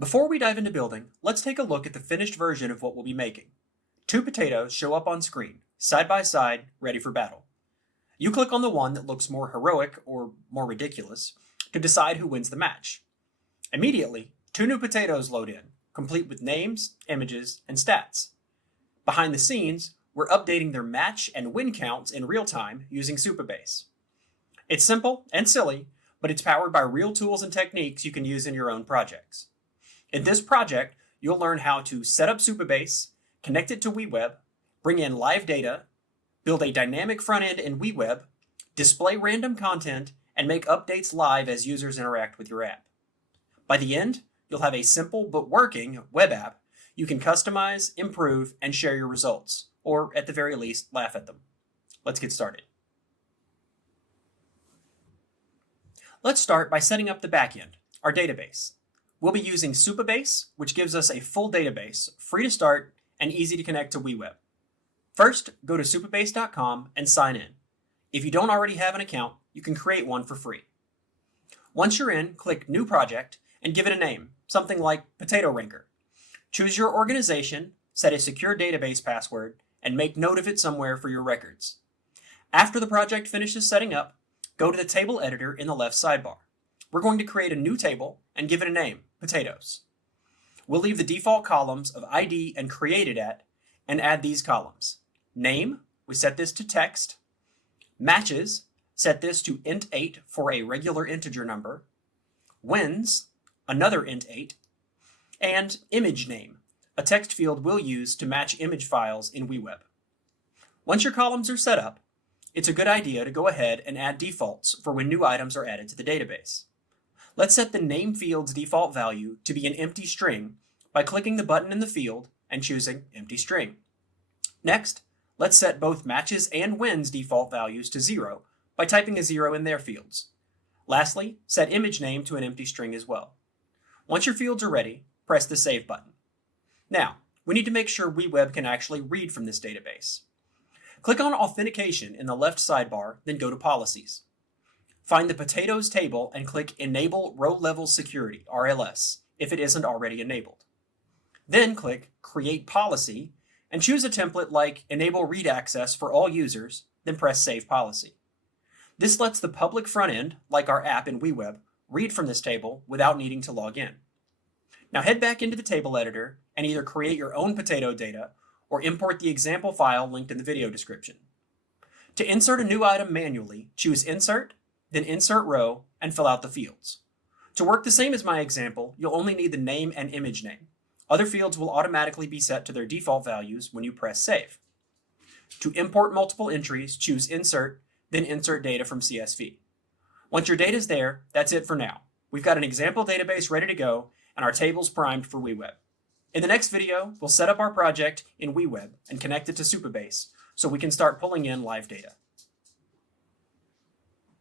Before we dive into building, let's take a look at the finished version of what we'll be making. Two potatoes show up on screen, side by side, ready for battle. You click on the one that looks more heroic or more ridiculous to decide who wins the match. Immediately, two new potatoes load in, complete with names, images, and stats. Behind the scenes, we're updating their match and win counts in real time using Supabase. It's simple and silly, but it's powered by real tools and techniques you can use in your own projects. In this project, you'll learn how to set up Supabase, connect it to WeWeb, bring in live data, build a dynamic front end in WeWeb, display random content, and make updates live as users interact with your app. By the end, you'll have a simple but working web app you can customize, improve, and share your results, or at the very least, laugh at them. Let's get started. Let's start by setting up the backend, our database. We'll be using Supabase, which gives us a full database, free to start and easy to connect to WeWeb. First, go to supabase.com and sign in. If you don't already have an account, you can create one for free. Once you're in, click New Project and give it a name, something like Potato Ranker. Choose your organization, set a secure database password, and make note of it somewhere for your records. After the project finishes setting up, go to the table editor in the left sidebar. We're going to create a new table and give it a name, Potatoes. We'll leave the default columns of ID and created at, and add these columns. Name, we set this to text. Matches, set this to int8 for a regular integer number. Wins, another int8. And image name, a text field we'll use to match image files in WeWeb. Once your columns are set up, it's a good idea to go ahead and add defaults for when new items are added to the database. Let's set the name field's default value to be an empty string by clicking the button in the field and choosing empty string. Next, let's set both matches and wins default values to 0 by typing a 0 in their fields. Lastly, set image name to an empty string as well. Once your fields are ready, press the Save button. Now, we need to make sure WeWeb can actually read from this database. Click on Authentication in the left sidebar, then go to Policies. Find the Potatoes table and click Enable Row Level Security, RLS, if it isn't already enabled. Then click Create Policy and choose a template like Enable Read Access for all users, then press Save Policy. This lets the public front end, like our app in WeWeb, read from this table without needing to log in. Now head back into the table editor and either create your own potato data or import the example file linked in the video description. To insert a new item manually, choose Insert, then Insert Row, and fill out the fields. To work the same as my example, you'll only need the name and image name. Other fields will automatically be set to their default values when you press Save. To import multiple entries, choose Insert, then Insert Data from CSV. Once your data is there, that's it for now. We've got an example database ready to go, and our tables primed for WeWeb. In the next video, we'll set up our project in WeWeb and connect it to Supabase so we can start pulling in live data.